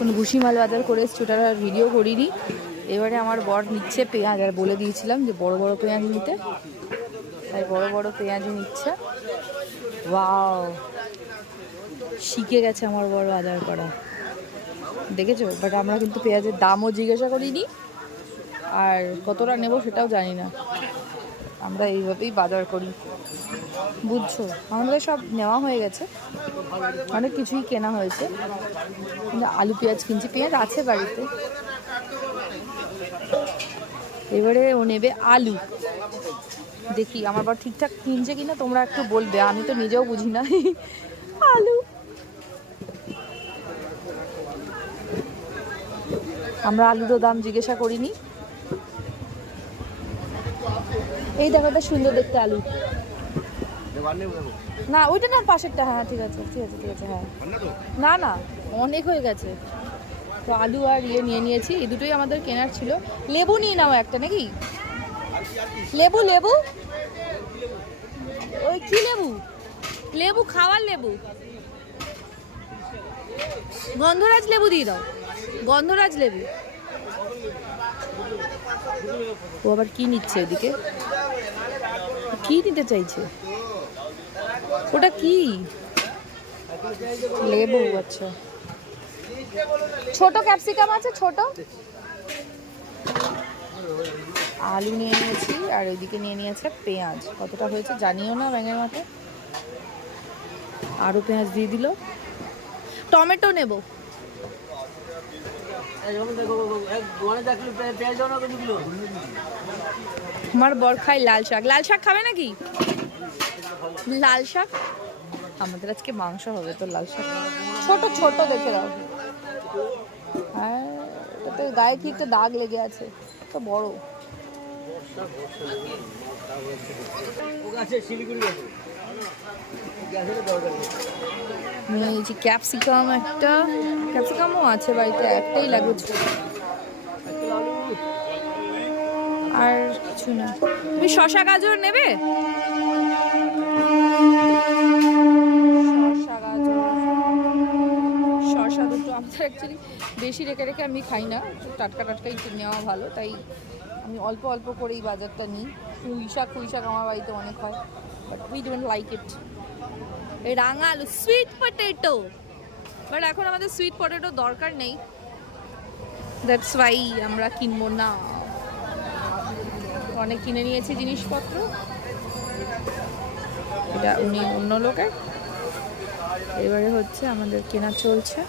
কোনো ভুসিমাল বাজার করে এসছি, ওটার আর ভিডিও করিনি। এবারে আমার বর নিচ্ছে পেঁয়াজ, আর বলে দিয়েছিলাম যে বড় বড় পেঁয়াজ নিতে, তাই বড় বড় পেঁয়াজই নিচ্ছে। ওয়াও, শিখে গেছে আমার বড় বাজার করা, দেখেছো? বাট আমরা কিন্তু পেঁয়াজের দামও জিজ্ঞাসা করিনি, আর কতটা নেব সেটাও জানি না। আমরা এইভাবেই বাজার করি, বুঝছো? আমাদের সব নেওয়া হয়ে গেছে, অনেক কিছুই কেনা হয়েছে, কিন্তু আলু পেঁয়াজ কিনছি। পেঁয়াজ আছে বাড়িতে। এবারে ও নেবে আলু, দেখি আমার বর ঠিকঠাক কিনছে কিনা তোমরা একটু বলবে, আমি তো নিজেও বুঝি না। আলু, আমরা আলুরও দাম জিজ্ঞাসা করিনি। এই দেখো, এটা সুন্দর দেখতে আলু। না ওইটা না, পাশেরটা। হ্যাঁ ঠিক আছে ঠিক আছে ঠিক আছে। হ্যাঁ না না, অনেক হয়ে গেছে। তো আলু আর ইয়ে নিয়ে নিয়েছি, এই দুটোই আমাদের কেনার ছিল। লেবু নিয়ে নাও একটা নাকি? লেবু লেবু, ওই কি লেবু? লেবু খাওয়ার লেবু, গন্ধরাজ লেবু দিয়ে দাও, গন্ধরাজ লেবু। ও আবার কি নিচ্ছে এদিকে? কি নিতে চাইছে? ওটা কি? লেবু? আচ্ছা, ছোট ক্যাপসিকাম আছে, ছোট। আলু নিয়ে নিয়েছি, আর ওইদিকে নিয়ে নিয়েছে পেঁয়াজ। কতটা হয়েছে জানিও না ব্যাঙের মাথায়। আরও পেঁয়াজ দিয়ে দিল। টমেটো নেব। আমার বর খায় লাল শাক। লাল শাক খাবে নাকি? লাল শাক আমাদের আজকে মাংস হবে, তো লাল শাক ছোট ছোট দেখে দাও। হ্যাঁ, তো গায়ে কি একটা দাগ লেগে আছে, তো বড়। নিয়েছি ক্যাপসিকাম একটা, ক্যাপসিকামও আছে বাড়িতে, একটাই লাগবে। আর কিছু না। তুমি শসা গাজর নেবে? শসা গাজর, শসা দুটো। আমাদের অ্যাকচুয়ালি বেশি রেখে রেখে আমি খাই না, টাটকা টাটকাই নেওয়া ভালো, তাই আমি অল্প অল্প করেই বাজারটা নিই। পুঁই শাক আমার বাড়িতে অনেক হয়, but we don't like it. এই রাঙা আলু, সুইট পটেটো, বাট এখন আমাদের সুইট পটেটো দরকার নেই, দ্যাটস ওয়াই আমরা কিনবো না। অনেক কিনে নিয়েছি জিনিসপত্র। এটা উনি অন্য লোকের। এবারে হচ্ছে আমাদের কেনা চলছে।